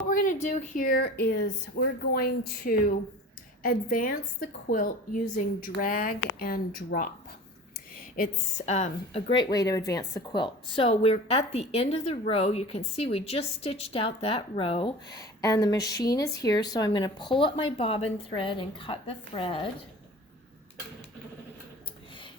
What we're going to do here is we're going to advance the quilt using drag and drop. It's a great way to advance the quilt. So we're at the end of the row. You can see we just stitched out that row and the machine is here. So I'm going to pull up my bobbin thread and cut the thread.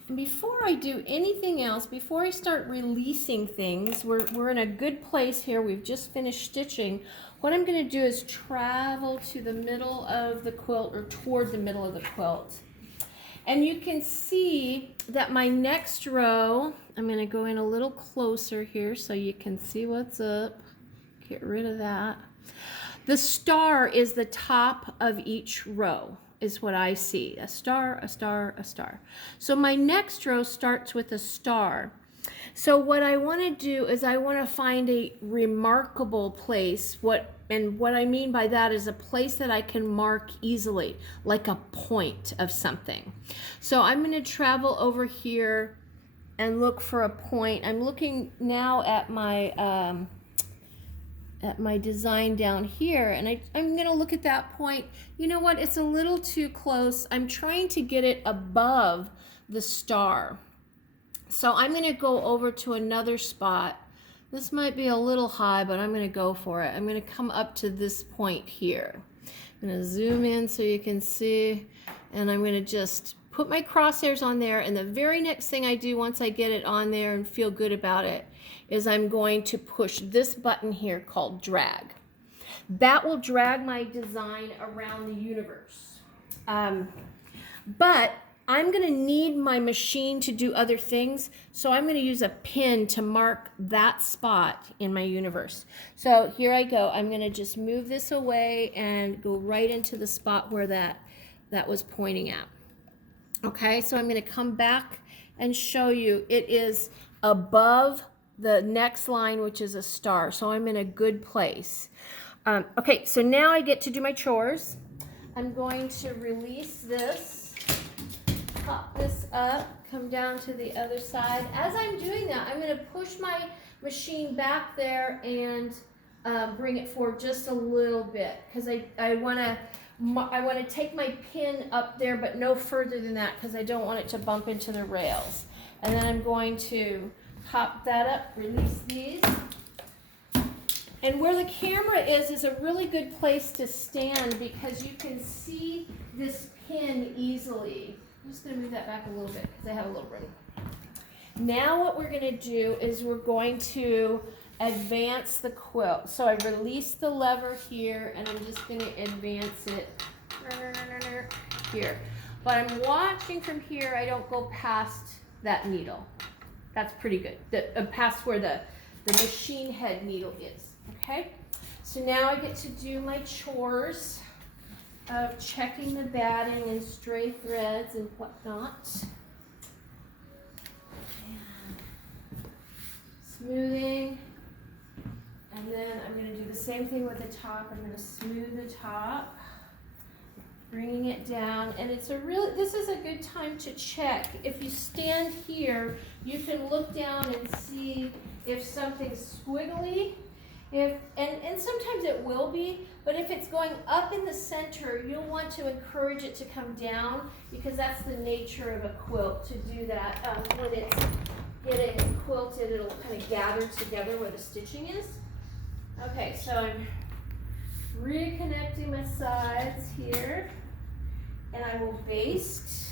And before I do anything else, before I start releasing things, we're in a good place here. We've just finished stitching. What I'm going to do is travel to the middle of the quilt, or toward the middle of the quilt. And you can see that my next row, I'm going to go in a little closer here so you can see what's up. Get rid of that. The star is the top of each row, is what I see. A star, a star, a star. So my next row starts with a star. So what I want to do is I want to find a remarkable place. What I mean by that is a place that I can mark easily, like a point of something. So I'm going to travel over here and look for a point. I'm looking now at my design down here, and I'm going to look at that point. You know what? It's a little too close. I'm trying to get it above the star. So I'm going to go over to another spot. This might be a little high, but I'm going to go for it. I'm going to come up to this point here. I'm going to zoom in so you can see, and I'm going to just put my crosshairs on there, and the very next thing I do once I get it on there and feel good about it is I'm going to push this button here called drag. That will drag my design around the universe. But I'm going to need my machine to do other things, so I'm going to use a pin to mark that spot in my universe. So here I go. I'm going to just move this away and go right into the spot where that was pointing at. Okay, so I'm going to come back and show you. It is above the next line, which is a star, so I'm in a good place. Okay, so now I get to do my chores. I'm going to release this. Pop this up, come down to the other side. As I'm doing that, I'm going to push my machine back there and bring it forward just a little bit, because I want to take my pin up there, but no further than that, because I don't want it to bump into the rails. And then I'm going to pop that up, release these. And where the camera is a really good place to stand, because you can see this pin easily. I'm just going to move that back a little bit because I have a little room. Now what we're going to do is we're going to advance the quilt. So I release the lever here, and I'm just going to advance it here. But I'm watching from here. I don't go past that needle. That's pretty good. Past where the machine head needle is. Okay? So now I get to do my chores of checking the batting and stray threads and whatnot. Smoothing. And then I'm going to do the same thing with the top. I'm going to smooth the top, bringing it down. And this is a good time to check. If you stand here, you can look down and see if something's squiggly. And sometimes it will be, but if it's going up in the center, you'll want to encourage it to come down, because that's the nature of a quilt, to do that. When it's getting quilted, it'll kind of gather together where the stitching is. Okay, so I'm reconnecting my sides here, and I will baste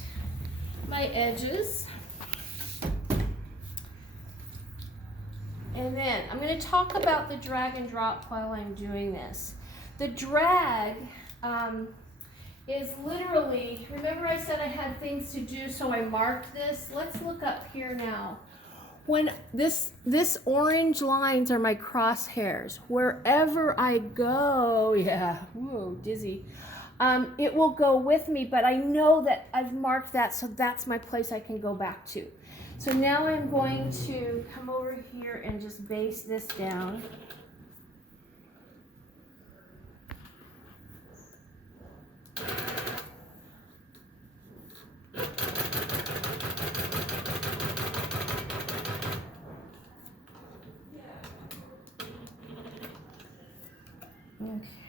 my edges. And then I'm going to talk about the drag and drop while I'm doing this. The drag is literally, remember I said I had things to do, so I marked this. Let's look up here now. When this orange lines are my crosshairs. Wherever I go, yeah, whoa, dizzy. It will go with me, but I know that I've marked that, so that's my place I can go back to. So now I'm going to come over here and just baste this down.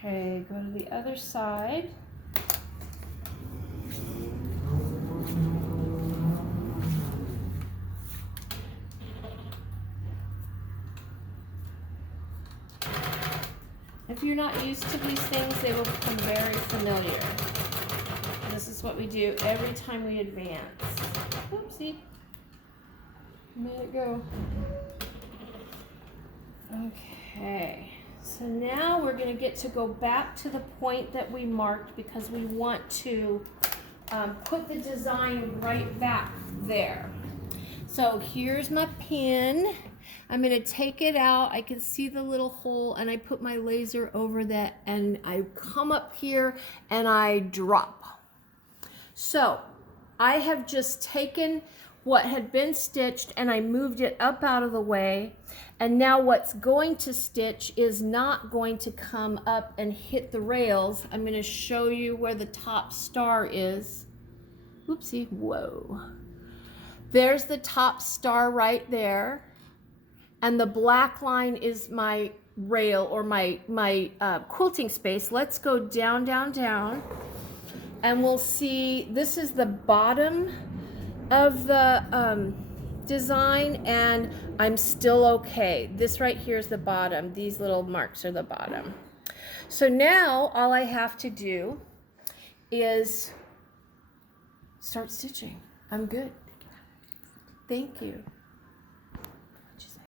Okay, go to the other side. If you're not used to these things, they will become very familiar. This is what we do every time we advance. Oopsie. Made it go. Okay. So now we're going to get to go back to the point that we marked because we want to put the design right back there. So here's my pin. I'm going to take it out. I can see the little hole and I put my laser over that and I come up here and I drop. So I have just taken what had been stitched and I moved it up out of the way, and now what's going to stitch is not going to come up and hit the rails. I'm going to show you where the top star is. Oopsie, whoa. There's the top star right there, and the black line is my rail or my quilting space. Let's go down, down, down, and we'll see this is the bottom of the design, and I'm still okay. This right here is the bottom. These little marks are the bottom. So now all I have to do is start stitching. I'm good. Thank you.